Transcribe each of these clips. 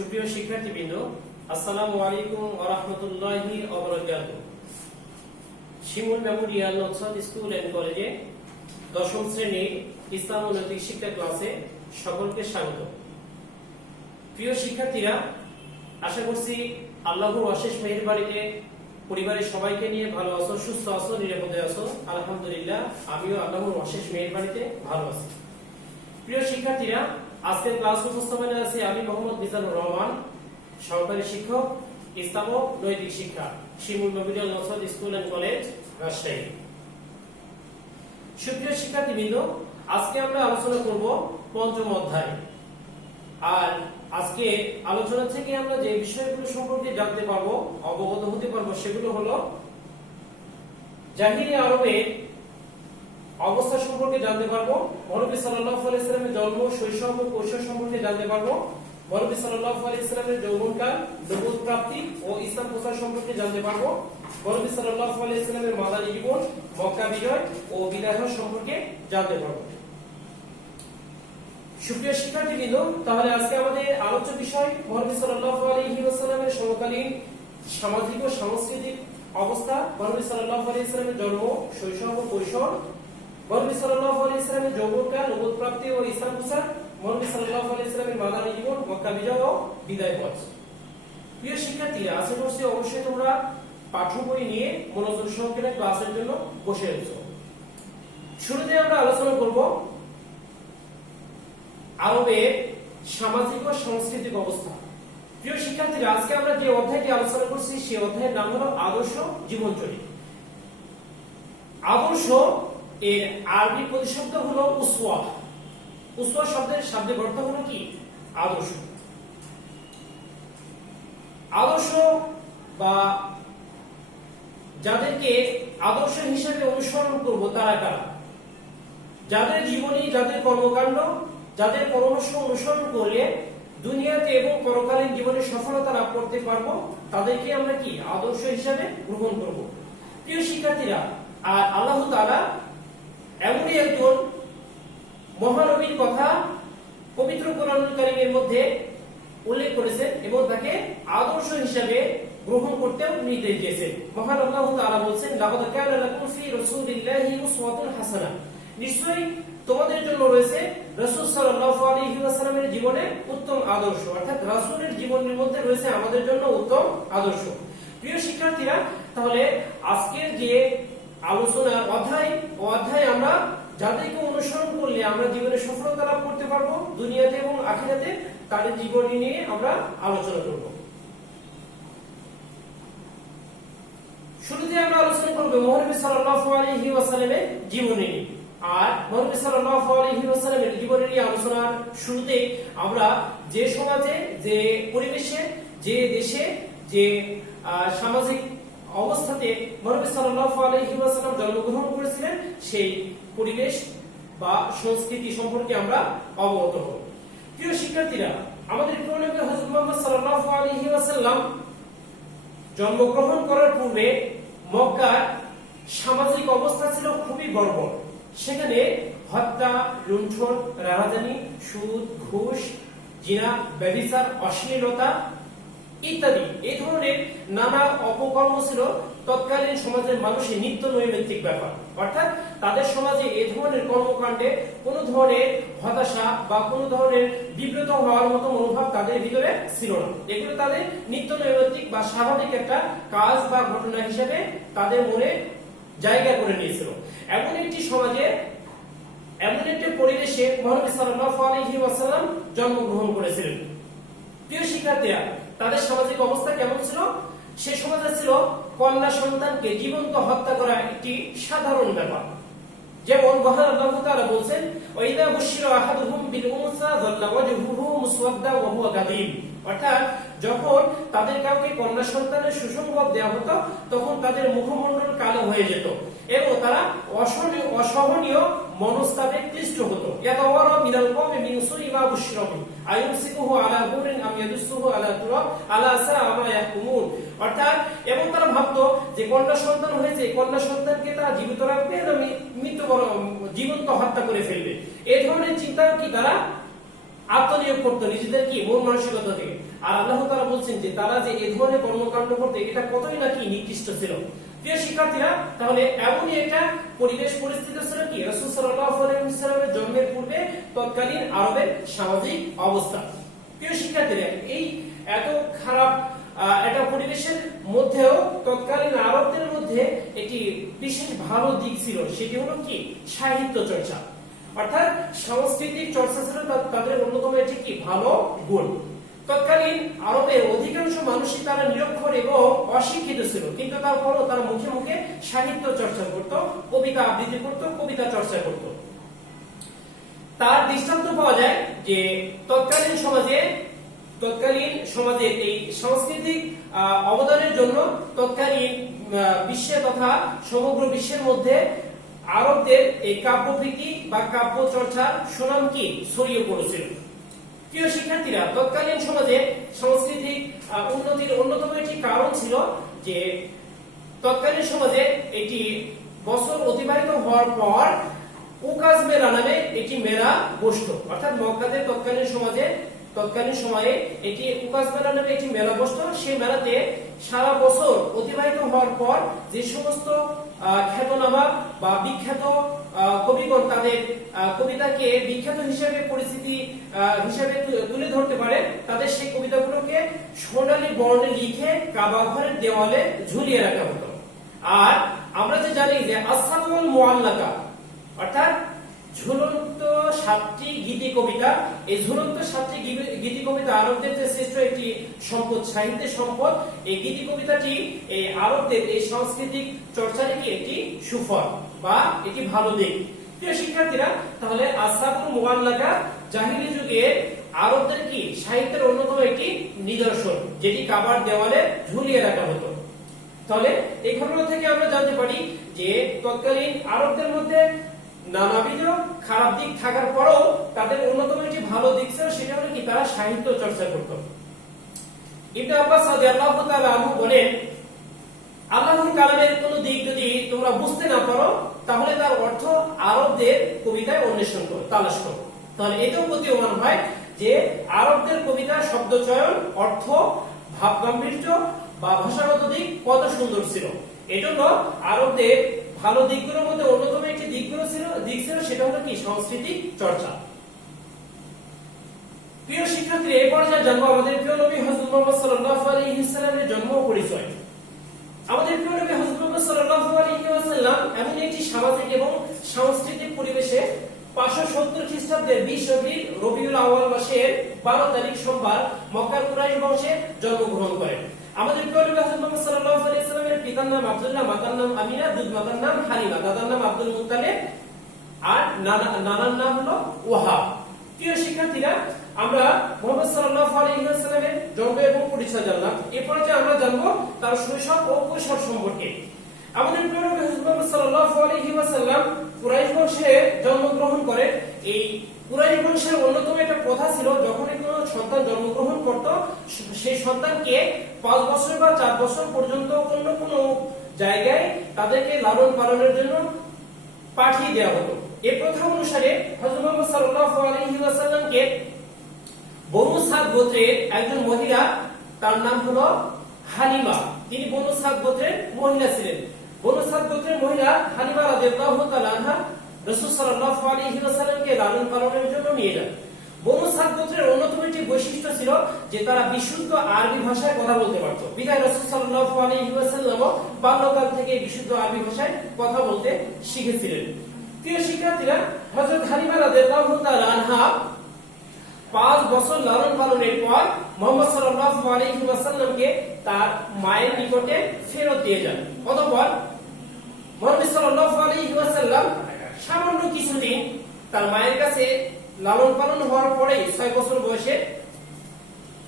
সুপ্রিয় শিক্ষার্থীবৃন্দ, আসসালামু আলাইকুম ওয়া রাহমাতুল্লাহি ওয়া বারাকাতুহু। শিমুল মেমোরিয়াল নওশাদ স্কুল এন্ড কলেজে দশম শ্রেণীর ইসলাম ও নৈতিক শিক্ষা ক্লাসে সকলকে স্বাগত। প্রিয় শিক্ষার্থীরা, আশা করছি আল্লাহর অশেষ মেহেরবানিতে পরিবারের সবাইকে নিয়ে ভালো আছো, সুস্থ আছো, নিরাপদে আছো। আলহামদুলিল্লাহ, আমিও আল্লাহর অশেষ মেহেরবানিতে ভালো আছি। প্রিয় শিক্ষার্থীরা, আজকের ক্লাস উপস্থাপনে আছে আমি মোহাম্মদ মিজানুর রহমান, সহকারী শিক্ষক, ইসলাম ও নৈতিক শিক্ষা, Shimul memorial Noushad school and college, Rajshahi. সুপ্রিয় শিক্ষার্থীবৃন্দ, আজকে আমরা আলোচনা করব পঞ্চম অধ্যায়। আর আজকে আলোচনা থেকে আমরা যে বিষয়গুলো সম্পর্কে জানতে পারবো, অবগত হতে পারবো, সেগুলো হলো জাহিলি আরবের অবস্থা সম্পর্কে জানতে পারবো, নবী সাল্লাল্লাহু আলাইহি ওয়াসাল্লামের জন্ম, শৈশব ও কৈশোর সম্পর্কে জানতে পারবো, নবী সাল্লাল্লাহু আলাইহি ওয়াসাল্লামের যৌবনকাল, নবুয়ত প্রাপ্তি ও ইসলাম প্রচার সম্পর্কে জানতে পারবো, নবী সাল্লাল্লাহু আলাইহি ওয়াসাল্লামের মাদানী জীবন, মক্কা বিজয় ও বিদায় সম্পর্কে জানতে পারবো। সুপ্রিয় শিক্ষার্থীবৃন্দ, তাহলে আজকে আমাদের আলোচ্য বিষয় নবী সাল্লাল্লাহু আলাইহি ওয়াসাল্লামের সমকালীন সামাজিক ও সাংস্কৃতিক অবস্থা, নবী সাল্লাল্লাহু আলাইহি ওয়াসাল্লামের জন্ম, শৈশব ও কৈশোর, নবী সাল্লাল্লাহু আলাইহি ওয়াসাল্লামের যৌবনকাল, নবুয়ত প্রাপ্তি ও ইসলাম প্রচার, নবী সাল্লাল্লাহু আলাইহি ওয়াসাল্লামের মাদানী জীবন, মক্কা বিজয় ও বিদায় পথ। প্রিয় শিক্ষার্থীরা, আশা করছি অবশ্যই তোমরা পাঠ্য বই নিয়ে মনোযোগ সহকারে ক্লাসের জন্য বসে আছো। শুরুতে আমরা আলোচনা করব আরবের সামাজিক ও সাংস্কৃতিক অবস্থা। প্রিয় শিক্ষার্থীরা, আজকে আমরা যে অধ্যায়টি আলোচনা করছি সেই অধ্যায়ের নাম হলো আদর্শ জীবনচর্যা। আদর্শ এর আরবি প্রতিশব্দ হলো উসওয়া। উসওয়া শব্দের শাব্দিক অর্থ হলো কি? আদর্শ। আদর্শ বা যাদেরকে আদর্শ হিসেবে অনুসরণ করব তারা কারা? যাদের জীবনী, যাদের কর্মকাণ্ড, যাদের পরামর্শ অনুসরণ করলে দুনিয়াতে এবং পরকালীন জীবনে সফলতা লাভ করতে পারবো, তাদেরকে আমরা কি আদর্শ হিসেবে গ্রহণ করব। প্রিয় শিক্ষার্থীরা, আর আল্লাহ তাআলা এমনই একজন মহানবীর কথা পবিত্র কোরআনুল কারীমের মধ্যে উল্লেখ করেছেন এবং তাকে আদর্শ হিসেবে গ্রহণ করতেও নির্দেশ দিয়েছেন। মহান আল্লাহ তাআলা বলেন, লাকাদ কানা লাকুম ফি রাসূলিল্লাহি উসওয়াতুন হাসানাহ, নিশ্চয়ই তোমাদের জন্য রয়েছে রাসূল সাল্লাল্লাহু আলাইহি ওয়াসাল্লামের জীবনে উত্তম আদর্শ, অর্থাৎ রাসূলের জীবনের মধ্যে রয়েছে আমাদের জন্য উত্তম আদর্শ। প্রিয় শিক্ষার্থীরা, তাহলে আজকের যে আলোচনা অধ্যায় আমরা যাদেরকে অনুসরণ করলে আমরা জীবনে সফলতা লাভ করতে পারবো দুনিয়াতে এবং আখিরাতে, তাদের জীবনী নিয়ে আমরা আলোচনা করব। শুরুতে আমরা আলোচনা করব নবী সাল্লাল্লাহু আলাইহি ওয়াসাল্লামের জীবনী নিয়ে। আর নবী সাল্লাল্লাহু আলাইহি ওয়াসাল্লামের জীবনী নিয়ে আলোচনার শুরুতে আমরা যে সমাজে, যে পরিবেশে, যে দেশে, যে সামাজিক অবস্থাতে নবী সাল্লাল্লাহু আলাইহি ওয়াসাল্লাম জন্মগ্রহণ করেছিলেন সেই পরিবেশ বা সংস্কৃতি সম্পর্কে আমরা অবগত হব। প্রিয় শিক্ষার্থীরা, আমাদের প্রিয় নবী হযরত মুহাম্মদ সাল্লাল্লাহু আলাইহি ওয়াসাল্লাম জন্মগ্রহণ করার পূর্বে মক্কার সামাজিক অবস্থা ছিল খুবই বর্বর। সেখানে হত্যা, লুণ্ঠন, রাহাজানি, সুদ, ঘুষ, জিনা, ব্যভিচার, অশ্লীলতা ইত্যাদি এই ধরনের নানা অপকর্ম ছিল তৎকালীন সমাজের মানুষের নিত্য নৈমিত্তিক ব্যাপার। অর্থাৎ তাদের সমাজে এই ধরনের কর্মকাণ্ডে কোনো ধরনের হতাশা বা কোনো ধরনের বিব্রত হওয়ার মতো মনোভাব তাদের ভিতরে ছিল না। এগুলো তাদের নিত্য নৈমিত্তিক বা স্বাভাবিক একটা কাজ বা ঘটনা হিসেবে তাদের মনে জায়গা করে নিয়েছিল। এমন একটি সমাজে, এমন একটি পরিবেশে মুহাম্মদ সাল্লাল্লাহু আলাইহি ওয়াসাল্লাম জন্মগ্রহণ করেছিলেন। প্রিয় শিক্ষার্থীরা, তাদের সামাজিক অবস্থা কেমন ছিল? সে সমাজে ছিল কন্যা সন্তানকে জীবন্ত হত্যা করা একটি সাধারণ ব্যাপার। যেমন মহান আল্লাহ তাআলা বলেন, ওয়াইদা বুশিরা আহাদুহুম বিল উনসা যাল্লা ওয়াজহুহু মুসওয়াদ্দা ওয়া হুয়া কাযীব, অর্থাৎ যখন তাদের কাউকে কন্যা সন্তানের সুসংবাদ দেওয়া হতো তখন তাদের মুখমণ্ডল কালো হয়ে যেত এবং তারা অসহনীয় মনস্তাবে ক্লিষ্ট হতো। ইয়াতাওয়ারা মিনাল কওমি মিন সুই মা বুশিরা বিহি আয়ুমসিকুহু আলা হুরিন আম ইয়াদুসুহু আলা তুরাব আলা সাআ মা ইয়াহকুমুন, অর্থাৎ এবং তারা ভাবতো যে কন্যা সন্তান হয়েছে, কন্যা সন্তানকে তারা জীবিত রাখবে না জীবন্ত হত্যা করে ফেলবে। এই ধরনের চিন্তা কি তারা আত্মনিয়োগ করতো নিজেদের কি মন মানসিকতা থেকে। আর আল্লাহ তাআলা বলছেন যে তারা যে এই ধরনের কর্মকাণ্ড করতে এটা কতই নাকি নিকৃষ্ট ছিল। প্রিয় শিক্ষার্থীরা, তাহলে এমনই একটা পরিবেশ পরিস্থিতি ছিল কি রাসূল সাল্লাল্লাহু আলাইহি ওয়াসাল্লামের জন্মের পূর্বে তৎকালীন আরবের সামাজিক অবস্থা। প্রিয় শিক্ষার্থীরা, এই এত খারাপ একটা পরিবেশের মধ্যেও তৎকালীন আরবদের মধ্যে একটি বিশেষ ভালো দিক ছিল, সেটি হলো কি সাহিত্য চর্চা, অর্থাৎ সাংস্কৃতিক চর্চা ছিল তাদের অন্যতম একটি কি ভালো গুণ। তৎকালীন আরবের অধিকাংশ মানুষই তারা নিরক্ষর এবং অশিক্ষিত ছিল, কিন্তু তারপরও তারা মুখে মুখে সাহিত্য চর্চা করত, কবিতা আবৃত্তি করত, কবিতা চর্চা করত। তার দৃষ্টান্ত পাওয়া যায় যে তৎকালীন সমাজে এই সাংস্কৃতিক অবদানের জন্য তৎকালীন বিশ্বে তথা সমগ্র বিশ্বের মধ্যে আরবদের এই কাব্যপ্রীতি বা কাব্য চর্চার সুনাম কি ছড়িয়ে পড়েছিল। প্রিয় শিক্ষার্থীরা, তৎকালীন সমাজে সাংস্কৃতিক উন্নতির অন্যতম একটি কারণ ছিল যে তৎকালীন সমাজে এটি বছর অতিবাহিত হওয়ার পর উকাজ মেলা নামে একটি মেলা বসতো, অর্থাৎ মক্কাতে তৎকালীন সময়ে এটি উকাজ মেলা নামে একটি মেলা বসতো। সেই মেলাতে সারা বছর অতিবাহিত হওয়ার পর যে সমস্ত খ্যাতনামা বা বিখ্যাত কবিগণ তাদের কবিতাকে বিখ্যাত হিসেবে পরিচিতি হিসেবে তুলে ধরতে পারে, তাদের সেই কবিতাগুলোকে সোনালী বর্ণে লিখে কাবা ঘরের দেওয়ালে ঝুলিয়ে রাখা হতো। আর আমরা যে জানি যে আসহাবুল মুআল্লাকা অর্থাৎ ঝুলন্ত 7টি গীতি কবিতা, এই ঝুলন্ত 7টি গীতি কবিতা আরবদের যে শ্রেষ্ঠ একটি সম্পদ, সাহিত্যের সম্পদ। এই গীতি কবিতাটি এই আরবদের এই সাংস্কৃতিক চর্চার একটি সুফল বা একটি ভালো দিক। প্রিয় শিক্ষার্থীরা, তাহলে আসহাবুল মুআল্লাকা জাহিলি যুগে আরবদের কি সাহিত্যের অন্যতম একটি নিদর্শন, যেটি কাবার দেওয়ালে ঝুলিয়ে রাখা হতো। তাহলে এই ঘটনা থেকে আমরা জানতে পারি যে তৎকালীন আরবদের মধ্যে নানাবিধ খারাপ দিক থাকার পরেও তাদের অন্যতম একটি ভালো দিক ছিল, সেটা হলো কি তারা সাহিত্য চর্চা করত। ইবনে আব্বাস রাদিয়াল্লাহু তাআলা আনহু বলেন, আল্লাহর কালামের কোন দিক যদি তোমরা বুঝতে না পারো তাহলে তার অর্থ আরবদের কবিতায় অন্বেষণ করো, তালাশ করো। তাহলে এটাও প্রতীয়মান হয় যে আরবদের কবিতার শব্দচয়ন, অর্থ, ভাব গাম্ভীর্য বা ভাষাগত দিক কত সুন্দর ছিল। এজন্য আরবদের ভালো দিকগুলোর মধ্যে অন্যতম একটি দিক ছিল সেটা হলো কি সাংস্কৃতিক চর্চা। প্রিয় শিক্ষার্থী, এই পর্যায়ে জানবো আমাদের প্রিয় নবী হযরত মুহাম্মদ সাল্লাল্লাহু আলাইহি ওয়াসাল্লামের জন্ম পরিচয়। আমাদের প্রিয় নবী হযরত মুহাম্মদ সাল্লাল্লাহু আলাইহি ওয়াসাল্লাম এমন একটি সামাজিক এবং সাংস্কৃতিক পরিবেশে 570 খ্রিস্টাব্দের 20 রবিউল আউয়াল মাসের 12 তারিখ সোমবার মক্কার কুরাইশ বংশে জন্মগ্রহণ করেন। আমাদের প্রিয় নবী হযরত মুহাম্মদ সাল্লাল্লাহু আলাইহি ওয়াসাল্লামের পিতার নাম আব্দুল্লাহ, মাতার নাম আমিনা, দুধ মাতার নাম হালিমা, দাদার নাম আব্দুল মুত্তালিব আর নানার নাম হলো ওয়াহাব। প্রিয় শিক্ষার্থীরা, আমরা মুহাম্মদ সাল্লাল্লাহু আলাইহি ওয়াসাল্লামের জন্ম এবং পরিচয় জানলাম। এরপর যে আমরা জানবো তার শৈশব ও কৈশোর সম্পর্কে। আমাদের প্রিয় নবী হযরত মুহাম্মদ সাল্লাল্লাহু আলাইহি ওয়াসাল্লাম কুরাইশ বংশে জন্মগ্রহণ করেন। এই কুরাইশ বংশের অন্যতম একটা প্রথা ছিল, যখনই কোনো সন্তান জন্মগ্রহণ করত সেই সন্তানকে 5 বছর বা 4 বছর পর্যন্ত অন্য কোনো জায়গায় তাদেরকে লালন পালনের জন্য পাঠিয়ে দেওয়া হতো। এই প্রথা অনুসারে হযরত মুহাম্মদ সাল্লাল্লাহু আলাইহি ওয়াসাল্লামকে বনু সাদ গোত্রের একজন মহিলা, তার নাম হলো হালিমা, তিনি বনু সাদ গোত্রের মহিলা ছিলেন। বনু সাদ গোত্রের মহিলা হালিমা রাদিয়াল্লাহু তাআলা আনহা রাসূল সাল্লাল্লাহু আলাইহি ওয়াসাল্লামকে লালন পালনের জন্য নিয়ে যান। বনু সাদ গোত্রের অন্যতম একটি বৈশিষ্ট্য ছিল যে তারা বিশুদ্ধ আরবি ভাষায় কথা বলতে পারত। বিধায় রাসূল সাল্লাল্লাহু আলাইহি ওয়াসাল্লাম বাল্যকাল থেকে বিশুদ্ধ আরবি ভাষায় কথা বলতে শিখেছিলেন। প্রিয় শিক্ষার্থীরা, হযরত হালিমা রাদিয়াল্লাহু তাআলা আনহা 5 বছর লালন পালনের পর মুহাম্মদ সাল্লাল্লাহু আলাইহি ওয়াসাল্লামকে তার মায়ের নিকটে ফেরত দিয়ে যান। অতঃপর মুহাম্মদ সাল্লাল্লাহু আলাইহি ওয়াসাল্লাম সামান্য কিছুদিন তার মায়ের কাছে লালন পালন হওয়ার পরে 6 বছর বয়সে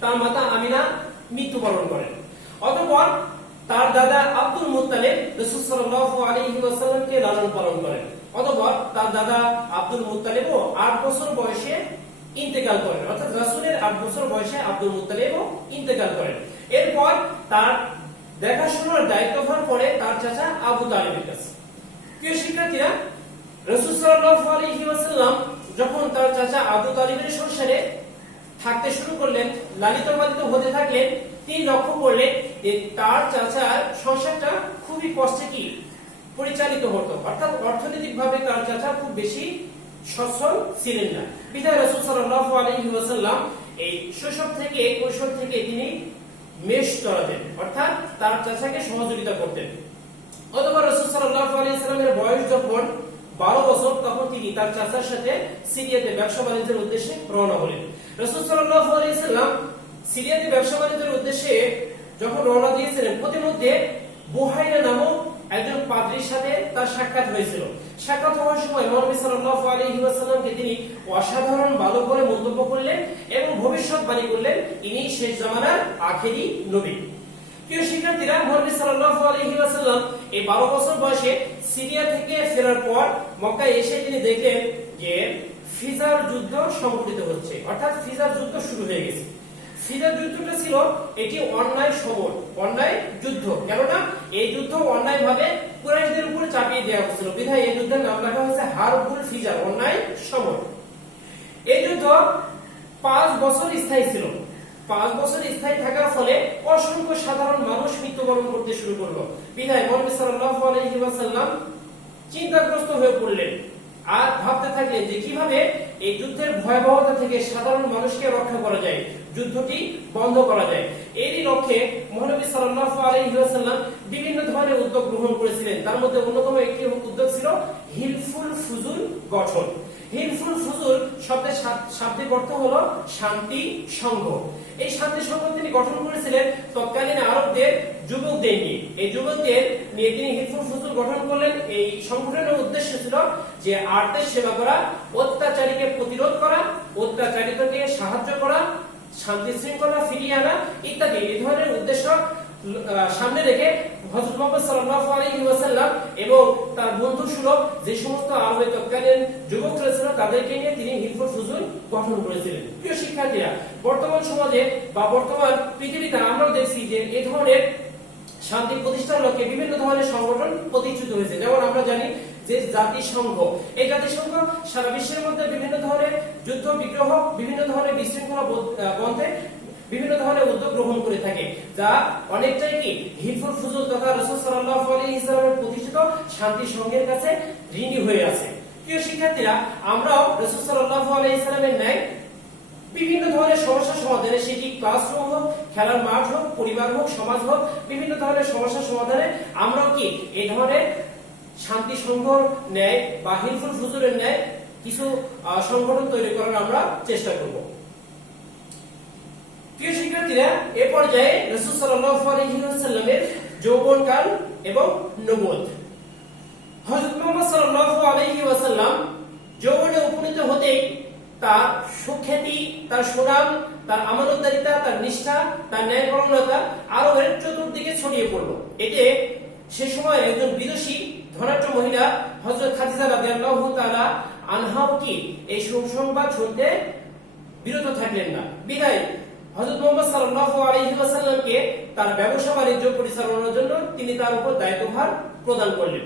তার মাতা আমিনা মৃত্যুবরণ করেন। অতঃপর তার দাদা আব্দুল মুত্তালিব রাসূল সাল্লাল্লাহু আলাইহি ওয়াসাল্লামকে লালন পালন করেন। অতঃপর তার দাদা আব্দুল মুত্তালিবও 8 বছর বয়সে ইন্তেকাল করেন, অর্থাৎ রাসূলের 8 বছর বয়সে আব্দুল মুত্তালিবও ইন্তেকাল করেন। এরপর তার দেখাশোনার দায়িত্বভার পড়ে তার চাচা আবু তালিবের কাছে। প্রিয় শিক্ষার্থীরা, রাসূল সাল্লাল্লাহু আলাইহি ওয়াসাল্লাম যখন তার চাচা আবু তালিবের সংসারে থাকতে শুরু করলেন, লালিত পালিত হতে থাকলেন, তিনি লক্ষ্য করলেন যে তার চাচার সংসারটা খুবই কষ্টে কি পরিচালিত হতো, অর্থাৎ অর্থনৈতিকভাবে তার চাচা খুব বেশি সচ্ছল ছিলেন না। বিধায় রাসূল সাল্লাল্লাহু আলাইহি ওয়াসাল্লাম এই শৈশব থেকে কৈশোর থেকে তিনি মেষ চড়াতেন, অর্থাৎ তার চাচাকে সহযোগিতা করতেন। অথবা রাসূল সাল্লাল্লাহু আলাইহি ওয়াসাল্লামের বয়স যখন 12 বছর, তখন তিনি তার চাচার সাথে সিরিয়াতে ব্যবসা বাণিজ্যের উদ্দেশ্যে রওনা হলেন। রাসূল সাল্লাল্লাহু আলাইহি ওয়াসাল্লাম সিরিয়াতে ব্যবসা বাণিজ্যের উদ্দেশ্যে যখন রওনা দিয়েছিলেন, প্রতিমধ্যে বুহাইরা নামক একজন পাদ্রীর সাথে তার সাক্ষাৎ হয়েছিল। সাক্ষাৎ হওয়ার সময় নবী সাল্লাল্লাহু আলাইহি ওয়াসাল্লামকে তিনি অসাধারণ ভালো করে মন্তব্য করলেন এবং ভবিষ্যৎবাণী করলেন ইনি শেষ জামানার আখেরি নবী। প্রিয় শিক্ষার্থীরা, নবী সাল্লাল্লাহু আলাইহি ওয়াসাল্লাম এই 12 বছর বয়সে সিরিয়া থেকে ফেরার পর মক্কায় এসে তিনি দেখলেন যে ফিজার যুদ্ধ সংঘটিত হচ্ছে, অর্থাৎ ফিজার যুদ্ধ শুরু হয়ে গেছে। ফিজার যুদ্ধটা ছিল এটি অন্যায় সমর, অন্যায় যুদ্ধ, কেননা এই যুদ্ধ অন্যায়ভাবে কুরাইশদের উপর চাপিয়ে দেওয়া হয়েছিল, বিধায় এই যুদ্ধের নাম রাখা হয়েছে হারবুল ফিজার, অন্যায় সমর। এই যুদ্ধ 5 বছর স্থায়ী ছিল। 5 বছর স্থায়ী থাকার ফলে অসংখ্য সাধারণ মানুষ মৃত্যুবরণ করতে শুরু করলো। বিধায় নবী সাল্লাল্লাহু আলাইহি ওয়াসাল্লাম চিন্তাগ্রস্ত হয়ে পড়লেন আর ভাবতে থাকলেন যে কিভাবে এই যুদ্ধের ভয়াবহতা থেকে সাধারণ মানুষকে রক্ষা করা যায়, যুদ্ধটি বন্ধ করা যায়। এরই লক্ষ্যে মহানবী সাল্লাল্লাহু আলাইহি ওয়াসাল্লাম বিভিন্ন ধরনের উদ্যোগ গ্রহণ করেছিলেন। তার মধ্যে অন্যতম একটি উদ্যোগ ছিল হিলফুল ফুজুল গঠন। হিলফুল ফুজুল শব্দের শাব্দিক অর্থ হলো শান্তি সংঘ। এই শান্তি সংঘ তিনি গঠন করেছিলেন তৎকালীন আরবদের যুবকদের নিয়ে। এই যুবকদের নিয়ে তিনি হিলফুল ফুজুল গঠন করলেন। এই সংগঠনের উদ্দেশ্য ছিল যে আর্তের সেবা করা, অত্যাচারীকে প্রতিরোধ করা, অত্যাচারিতকে সাহায্য করা, শান্তি শৃঙ্খলা ফিরিয়ে আনা ইত্যাদি এই ধরনের উদ্দেশ্য সামনে রেখে হযরত মুহাম্মদ সাল্লাল্লাহু আলাইহি ওয়াসাল্লাম এবং তার বন্ধু সুলভ যে সমস্ত আরবের তৎকালীন যুবকরা ছিল তাদেরকে নিয়ে তিনি হিলফুল ফুজুল গঠন করেছিলেন। প্রিয় শিক্ষার্থীরা, বর্তমান সমাজে বা বর্তমান পৃথিবীতে আমরাও দেখছি যে এই ধরনের শান্তি প্রতিষ্ঠার লক্ষ্যে বিভিন্ন ধরনের সংগঠন প্রতিষ্ঠিত হয়েছে। যেমন আমরা জানি যে জাতিসংঘ, এই জাতিসংঘ সারা বিশ্বের মধ্যে বিভিন্ন ধরনের যুদ্ধ বিগ্রহ, বিভিন্ন ধরনের বিশৃঙ্খলা বন্ধে বিভিন্ন ধরনের উদ্যোগ গ্রহণ করে থাকে, যা অনেকটাই কি হিলফুল ফুজুল তথা রাসূল সাল্লাল্লাহু আলাইহি ওয়াসাল্লামের প্রতিষ্ঠিত শান্তি সংঘের কাছে ঋণী হয়ে আছে। প্রিয় শিক্ষার্থীরা, আমরাও রাসূল সাল্লাল্লাহু আলাইহি ওয়াসাল্লামের ন্যায় বিভিন্ন ধরনের সমস্যা সমাধানে, সেটি ক্লাসরুম হোক, খেলার মাঠ হোক, পরিবার হোক, সমাজ হোক, বিভিন্ন ধরনের সমস্যা সমাধানে আমরাও কি এই ধরনের শান্তি সংঘর ন্যায় বা হিলফুল ফুজুলের ন্যায় কিছু সংগঠন তৈরি করার আমরা চেষ্টা করব। প্রিয় শিক্ষার্থীরা, এ পর্যায়ে রাসূল সাল্লাল্লাহু আলাইহি ওয়াসাল্লামের যৌবনকাল এবং নবুয়ত। হযরত মুহাম্মদ সাল্লাল্লাহু আলাইহি ওয়াসাল্লাম যৌবনে উপনীত হতেই তার সুখ্যাতি, তার সুনাম, তার আমানতদারিতা, তার নিষ্ঠা, তার ন্যায়পরায়ণতা আরবের চতুর্দিকে ছড়িয়ে পড়ল। এতে সে সময় একজন বিদেশী ধনাঢ্য মহিলা হযরত খাদিজা রাদিয়াল্লাহু তাআলা আনহাও কি এই সুসংবাদ শুনতে বিরত থাকলেন না। বিদায় হযরত মুহাম্মদ সাল্লাল্লাহু আলাইহি ওয়াসাল্লামকে তার ব্যবসা বাণিজ্য পরিচালনার জন্য তিনি তার উপর দায়িত্বভার প্রদান করলেন।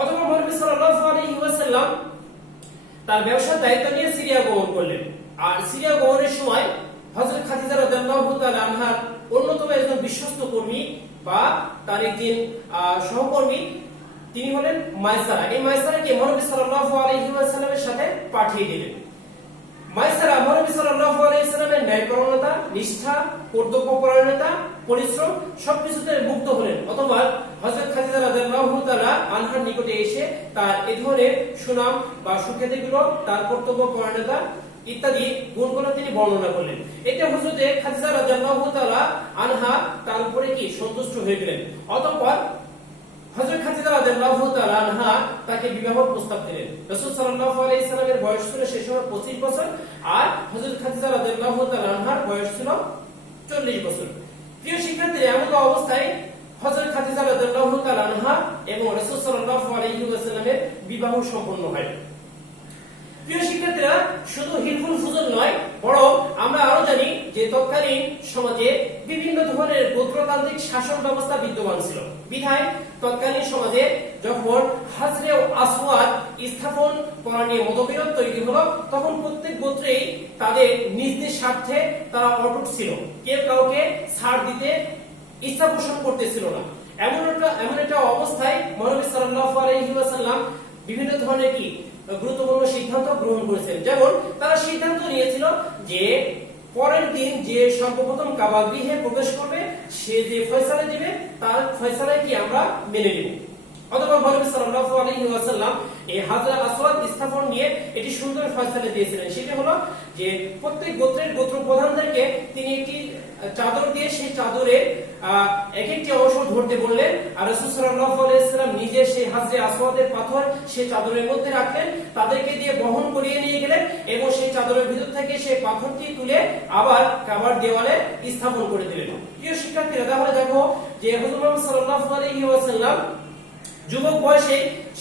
অথবা নবী সাল্লাল্লাহু আলাইহি ওয়াসাল্লাম তার ব্যবসার দায়িত্ব নিয়ে সিরিয়া গমন করলেন। আর সিরিয়া গমনের সময় হযরত খাদিজা রাদিয়াল্লাহু তাআলা আনহার অন্যতম একজন বিশ্বস্ত কর্মী বা তার একজন সহকর্মী তিনি হলেন মাইসারা। এই মাইসারাকে নবী সাল্লাল্লাহু আলাইহি ওয়াসাল্লামের সাথে পাঠিয়ে দিলেন। মাইসারা নবী সাল্লাল্লাহু আলাইহি ওয়াসাল্লামের ন্যায়পরায়ণতা, নিষ্ঠা, কর্তব্যপরায়ণতা, পরিশ্রম সবকিছুতে মুগ্ধ হলেন। অথবা হযরত খাদিজা রাদিয়াল্লাহু তাআলা আনহার নিকটে এসে তার এই ধরনের সুনাম বা সুখ্যাতিগুলো, তার কর্তব্যপরায়ণতা ইত্যাদি গুণগুলো তিনি বর্ণনা করলেন। এটা হযরত খাদিজা রাদিয়াল্লাহু তাআলা আনহা তার উপরে কি সন্তুষ্ট হয়ে গেলেন। অতঃপর হযরত খাদিজা রাদিয়াল্লাহু তাআলা আনহা তাকে বিবাহ প্রস্তাব দিলেন। রাসূল সাল্লাল্লাহু আলাইহি সাল্লামের বয়স ছিল সেই সময় 25 বছর, আর হযরত খাদিজা রাদিয়াল্লাহু তাআলা আনহার বয়স ছিল 40 বছর। প্রিয় শিক্ষার্থীরা, এমন অবস্থায় হযরত খাদিজা রাদিয়াল্লাহু তাআলা আনহা এবং রাসূল সাল্লাল্লাহু আলাইহি ওয়াসাল্লামের বিবাহ সম্পন্ন হয়। প্রিয় শিক্ষার্থীরা, শুধু হিলফুল ফুজুল নয়, বরং আমরা আরো জানি যে তৎকালীন সমাজে বিভিন্ন ধরনের গোত্রতান্ত্রিক শাসন ব্যবস্থা বিদ্যমান ছিল। বিধায় তৎকালীন সমাজে যখন হাজরে ও আসওয়াদ স্থাপন করা নিয়ে মতবিরোধ তৈরি হলো, তখন প্রত্যেক গোত্রেই তাদের নিজ নিজ স্বার্থে তারা অটুট ছিল, কেউ কাউকে ছাড় দিতে ইচ্ছা পোষণ করতেছিল না। এমন একটা অবস্থায় মহানবী সাল্লাল্লাহু আলাইহি ওয়াসাল্লাম বিভিন্ন ধরনের কি গুরুত্বপূর্ণ সিদ্ধান্ত গ্রহণ করেছেন। যেমন তারা সিদ্ধান্ত নিয়েছিল যে পরের দিন যে সর্বপ্রথম কাবা গৃহে প্রবেশ করবে সে যে ফয়সালা দিবে তার ফয়সালায় কি আমরা মেনে নিব। অথবা নবী সাল্লাল্লাহু আলাইহি ওয়াসাল্লাম এই হাজরা আসওয়াদ স্থাপন নিয়ে এটি সুন্দর ফয়সালা দিয়েছিলেন। সেটা হলো যে প্রত্যেক গোত্রের গোত্র প্রধানদেরকে তিনি একটি চাদর দিয়ে সেই চাদরের এক একটি অংশ ধরতে বললেন, আর রাসূল সাল্লাল্লাহু আলাইহি ওয়াসাল্লাম নিজে সেই হাজরে আসওয়াদের পাথর সেই চাদরের মধ্যে রাখলেন, তাদেরকে দিয়ে বহন করিয়ে নিয়ে গেলেন এবং সেই চাদরের ভিতর থেকে সেই পাথরটি তুলে আবার কাবার দেওয়ালে স্থাপন করে দিলেন। প্রিয় শিক্ষার্থীরা, তাহলে দেখো যে হযরত মুহাম্মদ সাল্লাল্লাহু আলাইহি ওয়াসাল্লাম যুবক বয়সে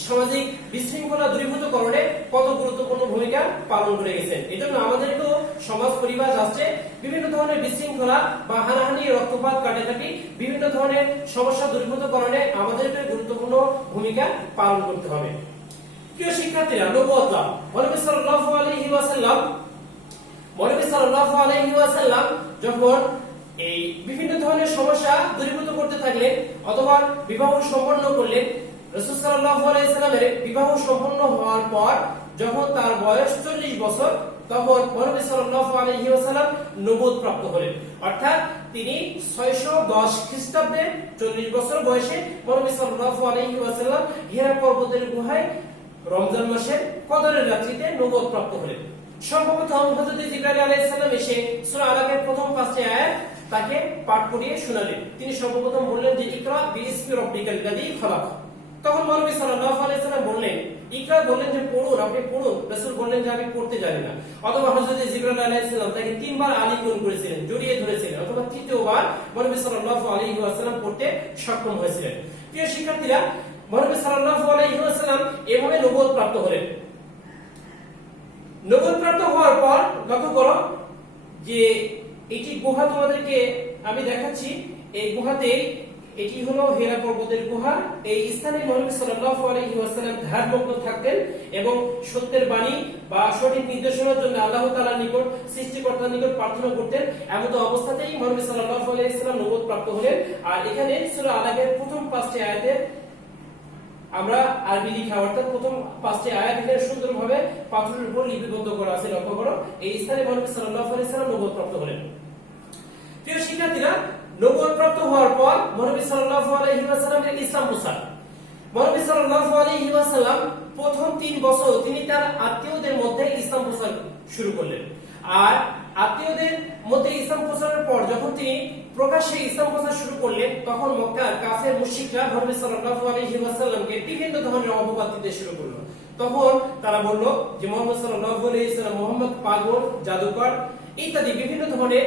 সামাজিক বিশৃঙ্খলা দূরীভূতকরণে কত গুরুত্বপূর্ণ ভূমিকা পালন করে গেছেন। এজন্য আমাদেরকেও সমাজ পরিবার রাষ্ট্রে বিভিন্ন ধরনের বিশৃঙ্খলা বা হানাহানি, রক্তপাত, কাটাকাটি, বিভিন্ন ধরনের সমস্যা দূরীভূতকরণে আমাদেরকে গুরুত্বপূর্ণ ভূমিকা পালন করতে হবে। প্রিয় শিক্ষার্থীরা, নবুয়ত লাভ। নবী সাল্লাল্লাহু আলাইহি ওয়াসাল্লাম যখন এই বিভিন্ন ধরনের সমস্যা দূরীভূত করতে থাকলেন অথবা বিবাহ সম্পন্ন করলেন, রাসূল সাল্লাল্লাহু আলাইহি ওয়াসাল্লামের বিবাহ সম্পন্ন হওয়ার পর যখন তার বয়স 40 বছর, তখন নবী সাল্লাল্লাহু আলাইহি ওয়াসাল্লাম নবুয়ত প্রাপ্ত হলেন। অর্থাৎ তিনি 610 খ্রিস্টাব্দে 40 বছর বয়সে নবী সাল্লাল্লাহু আলাইহি ওয়াসাল্লাম হিরা পর্বতের গুহায় রমজান মাসের কদরের রাত্রিতে নবুয়ত প্রাপ্ত হলেন। সর্বপ্রথম হযরত জিবরাইল আলাইহিস সালাম এসে সূরা আলাকের প্রথম 5টি আয়াত তাকে পাঠ করিয়ে শোনালেন। তিনি সর্বপ্রথম বললেন যে ইকরা বিইসমি রাব্বিকাল লাযী খালাক। তখন নবী সাল্লাল্লাহু আলাইহি ওয়াসাল্লাম বললেন, ইকরা বললেন যে পড়ুন, আপনি পড়ুন। রাসূল বললেন যে আমি পড়তে জানি না। অথবা হযরত জিবরাইল আলাইহিস সালাম তাকে 3 বার আলিঙ্গন করেছিলেন, জড়িয়ে ধরেছিলেন, অথবা তৃতীয়বার নবী সাল্লাল্লাহু আলাইহি ওয়াসাল্লাম পড়তে সক্ষম হয়েছিলেন। প্রিয় শিক্ষার্থীরা, নবী সাল্লাল্লাহু আলাইহি ওয়াসাল্লাম এভাবে নবুয়ত প্রাপ্ত হলেন। নবুয়ত প্রাপ্ত হওয়ার পর লক্ষ্য করো যে এটি গুহা তোমাদেরকে আমি দেখাচ্ছি। এই গুহাতে এটি হলো হেরা পর্বতের গুহা। এই স্থানে নবী সাল্লাল্লাহু আলাইহি ওয়াসাল্লাম ধ্যানমগ্ন থাকতেন এবং সত্যের বাণী বা সঠিক নির্দেশনার জন্য আল্লাহ তাআলার নিকট, সৃষ্টিকর্তার নিকট প্রার্থনা করতেন। এমন অবস্থাতেই নবী সাল্লাল্লাহু আলাইহি ওয়াসাল্লাম নবুয়ত প্রাপ্ত হলেন। আর এখানে সূরা আলাকের প্রথম 5টি আয়াতে আমরা আরবি লেখা, অর্থাৎ প্রথম 5টি আয়াত এখানে সুন্দরভাবে পাথরের উপর লিপিবদ্ধ করা আছে। লক্ষ্য করো, এই স্থানে নবী সাল্লাল্লাহু আলাইহি ওয়াসাল্লাম নবুয়ত প্রাপ্ত হলেন। প্রিয় শিক্ষার্থীরা, নবুয়ত প্রাপ্ত হওয়ার পর নবী সাল্লাল্লাহু আলাইহি ওয়াসাল্লামের ইসলাম প্রচার। নবী সাল্লাল্লাহু আলাইহি ওয়াসাল্লাম প্রথম 3 বছর তিনি তার আত্মীয়দের মধ্যে ইসলাম প্রচার শুরু করলেন। আর আত্মীয়দের মধ্যে ইসলাম প্রচারের পর যখন তিনি প্রকাশ্যে ইসলাম প্রচার শুরু করলেন, তখন মক্কার কাফের মুশরিকরা নবী সাল্লাল্লাহু আলাইহি ওয়াসাল্লামকে বিভিন্ন ধরনের অপবাদ দিতে শুরু করলো। তখন তারা বলল যে মুহাম্মদ সাল্লাল্লাহু আলাইহি ওয়াসাল্লাম মুহাম্মদ পাগল, জাদুকর ইত্যাদি বিভিন্ন ধরনের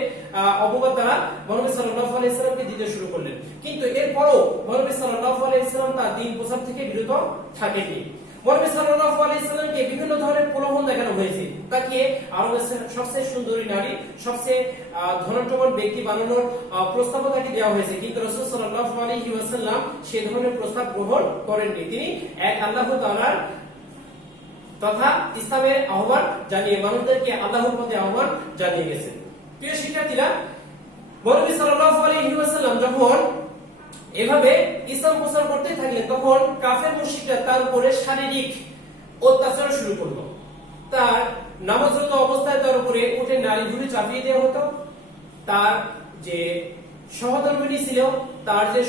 অপবাদ তারা নবী সাল্লাল্লাহু আলাইহি ওয়াসাল্লামকে দিতে শুরু করলেন। কিন্তু এরপরও নবী সাল্লাল্লাহু আলাইহি ওয়াসাল্লাম তার দ্বীন প্রচার থেকে বিরত থাকেননি। নবী সাল্লাল্লাহু আলাইহি ওয়াসাল্লামকে বিভিন্ন ধরনের প্রলোভন দেখানো হয়েছে। তাকে আরবের সবচেয়ে সুন্দরী নারী, সবচেয়ে ধনাঢ্যবান ব্যক্তি বানানোর প্রস্তাবও তাকে দেওয়া হয়েছে, কিন্তু রাসূল সাল্লাল্লাহু আলাইহি ওয়াসাল্লাম সেই ধরনের প্রস্তাব গ্রহণ করেননি। তিনি এক আল্লাহ তাআলার তথা ইসলামের আহ্বান জানিয়ে মানুষদেরকে আল্লাহর পথে আহ্বান জানিয়ে গেছেন। প্রিয় শিক্ষার্থীরা, নবী সাল্লাল্লাহু আলাইহি ওয়াসাল্লাম যখন এভাবে ইসলাম প্রচার করতে থাকলেন, তখন কাফের মুশরিকরা তার উপরে শারীরিক অত্যাচার শুরু করলো। তার নামাজরত অবস্থায় তার উপরে উঠে নারী ধরে চাপিয়ে দেওয়া হতো। তার যে সহধর্মিণী ছিল, তার যে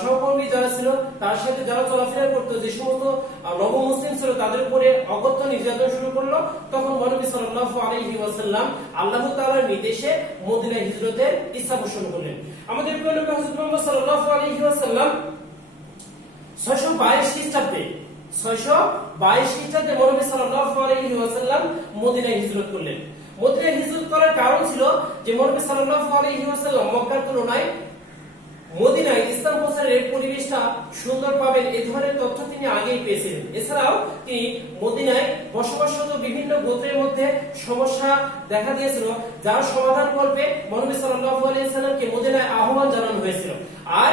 সহকর্মী যারা ছিল, তার সাথে যারা চলাফেরা করতো, যে সমস্ত নবমুসলিম ছিল, তাদের উপরে অকথ্য নির্যাতন শুরু করলো। তখন নবী সাল্লাল্লাহু আলাইহি ওয়াসাল্লাম আল্লাহ তাআলার নির্দেশে মদিনায় হিজরতের ইচ্ছা পোষণ করলেন। আমাদের প্রিয় নবী হযরত মুহাম্মদ সাল্লাল্লাহু আলাইহি ওয়াসাল্লাম 622 খ্রিস্টাব্দে নবী সাল্লাল্লাহু আলাইহি ওয়াসাল্লাম মদিনায় হিজরত করলেন। মদিনায় হিজরত করার কারণ ছিল যে নবী সাল্লাল্লাহু আলাইহি ওয়াসাল্লাম মক্কার তুলনায় মদিনায় ইসলাম প্রচারের পরিবেশটা সুন্দর পাবেন এই ধরনের তথ্য তিনি আগেই পেয়েছিলেন। এছাড়াও তিনি মদিনায় বসবাসরত বিভিন্ন গোত্রের মধ্যে সমস্যা দেখা দিয়েছিল, যার সমাধান করবে মহানবী সাল্লাল্লাহু আলাইহি সাল্লামকে মদিনায় আহ্বান জানানো হয়েছিল। আর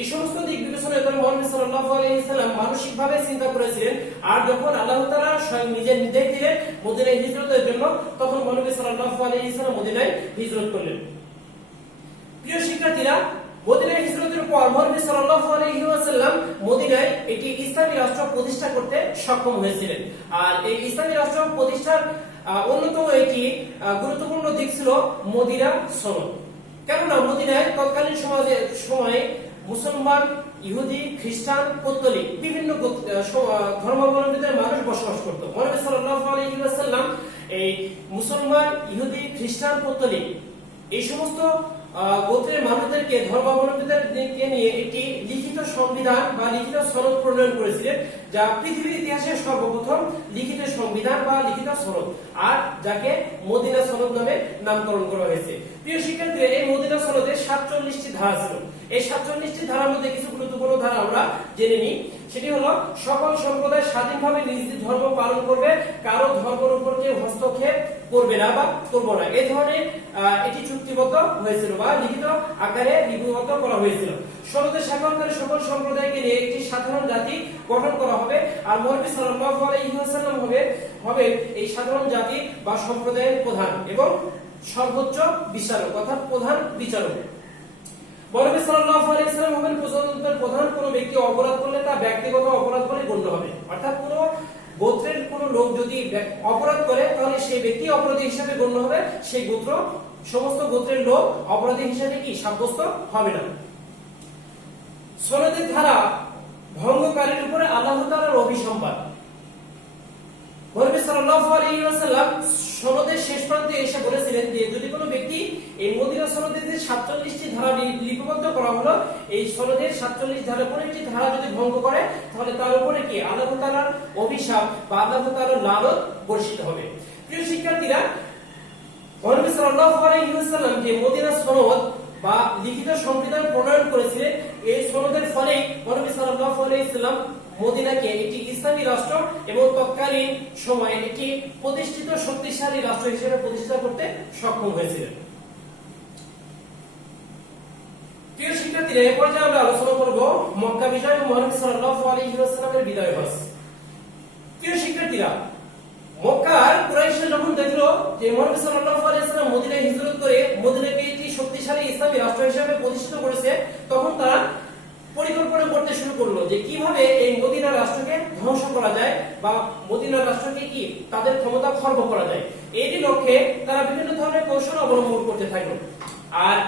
এই সমস্ত দিক বিবেচনা করে মহানবী সাল্লাল্লাহু আলাইহি সাল্লাম মানসিকভাবে চিন্তা করেছিলেন। আর যখন আল্লাহ তাআলা স্বয়ং নিজে নির্দেশ দিলেন মদিনায় হিজরতের জন্য, তখন মহানবী সাল্লাল্লাহু আলাইহি সাল্লাম মদিনায় হিজরত করলেন। প্রিয় শিক্ষার্থীরা, মদিনায় হিজরতের পর মহানবী সাল্লাল্লাহু আলাইহি ওয়াসাল্লাম মদিনায় একটি ইসলামী রাষ্ট্র প্রতিষ্ঠা করতে সক্ষম হয়েছিলেন। আর এই ইসলামী রাষ্ট্র প্রতিষ্ঠার অন্যতম একটি গুরুত্বপূর্ণ দিক ছিল মদিনা সনদ। কেননা মদিনায় তৎকালীন সময়ে মুসলমান, ইহুদি, খ্রিস্টান, পৌত্তলিক বিভিন্ন ধর্মাবলম্বীদের মানুষ বসবাস করত। মহানবী সাল্লাল্লাহু আলাইহি ওয়াসাল্লাম এই মুসলমান, ইহুদি, খ্রিস্টান, পৌত্তলিক এই সমস্ত গোত্রের মানুষদেরকে, ধর্মাবলম্বীদেরকে নিয়ে একটি লিখিত সংবিধান বা লিখিত সনদ প্রণয়ন করেছিলেন, যা পৃথিবীর ইতিহাসে সর্বপ্রথম লিখিত সংবিধান বা লিখিত সনদ, আর যাকে মদিনা সনদ নামে নামকরণ করা হয়েছে। প্রিয় শিক্ষার্থীরা, এই মদিনা সনদে 47টি ধারা ছিল। এই 47টি ধারার মধ্যে কিছু গুরুত্বপূর্ণ ধারা আমরা জেনে নিই। সেটি হলো, সকল সম্প্রদায় স্বাধীনভাবে নিজ নিজ ধর্ম পালন করবে, কারো ধর্মের উপর কেউ হস্তক্ষেপ করবে না বা করবো না, এই ধরনের এটি চুক্তিবদ্ধ হয়েছিল বা লিখিত আকারে লিপিবদ্ধ করা হয়েছিল। সনদে স্বাক্ষরকারী সকল সম্প্রদায়কে নিয়ে একটি সাধারণ জাতি গঠন করা হবে। আর মহানবী সাল্লাল্লাহু আলাইহি ওয়াসাল্লাম হবে এই সাধারণ জাতি বা সম্প্রদায়ের প্রধান এবং সর্বোচ্চ বিচারক, অর্থাৎ প্রধান বিচারক। মহানবী সাল্লাল্লাহু আলাইহি ওয়াসাল্লাম হবেন প্রজাতন্ত্রের প্রধান। কোনো ব্যক্তি অপরাধ করলে তা ব্যক্তিগত অপরাধ বলে গণ্য হবে। অর্থাৎ কোনো গোত্রের কোনো লোক যদি অপরাধ করে, তাহলে সেই ব্যক্তি অপরাধী হিসেবে গণ্য হবে, সেই গোত্র সমস্ত গোত্রের লোক অপরাধী হিসেবে কি সাব্যস্ত হবে না। সনদের ধারা ভঙ্গকারীর উপরে আল্লাহ তাআলার অভিসম্পাত। নবী সাল্লাল্লাহু আলাইহি ওয়াসাল্লাম সনদের শেষ প্রান্তে এসে বলেছিলেন যে যদি কোনো ব্যক্তি এই মদিনা সনদের যে 47টি ধারা লিপিবদ্ধ করা হলো, এই সনদের 47 ধারা কোনো একটি ধারা যদি ভঙ্গ করে, তাহলে তার উপরে কি আল্লাহ তাআলার অভিশাপ বা আল্লাহ তাআলার লানত বর্ষিত হবে। প্রিয় শিক্ষার্থীরা, নবী সাল্লাল্লাহু আলাইহি ওয়াসাল্লাম যে মদিনা সনদ বা লিখিত সংবিধান প্রণয়ন করেছিলেন, এই সনদের ফলে নবী সাল্লাল্লাহু আলাইহি ওয়াসাল্লাম মদিনাকে একটি ইসলামী রাষ্ট্র এবং তৎকালীন সময়ে একটি প্রতিষ্ঠিত শক্তিশালী রাষ্ট্র হিসেবে প্রতিষ্ঠা করতে সক্ষম হয়েছিলেন। প্রিয় শিক্ষার্থীরা, এই পর্যায়ে আমরা আলোচনা করব মক্কা বিজয় ও মহানবী সাল্লাল্লাহু আলাইহি ওয়াসাল্লামের বিদায় হজ। প্রিয় শিক্ষার্থীরা, মক্কার কুরাইশরা যখন দেখলো যে মহানবী সাল্লাল্লাহু আলাইহি ওয়াসাল্লাম মদিনায় হিজরত করে মদিনাকে একটি শক্তিশালী ইসলামী রাষ্ট্র হিসেবে প্রতিষ্ঠিত করেছে, তখন তারা পরিকল্পনা করতে শুরু করলো যে কিভাবে এই মদিনা রাষ্ট্রকে ধ্বংস করা যায় বা মদিনা রাষ্ট্রকে কি তাদের ক্ষমতা খর্ব করা যায়। এরই লক্ষ্যে তারা বিভিন্ন ধরনের কৌশল অবলম্বন করতে থাকলো। আর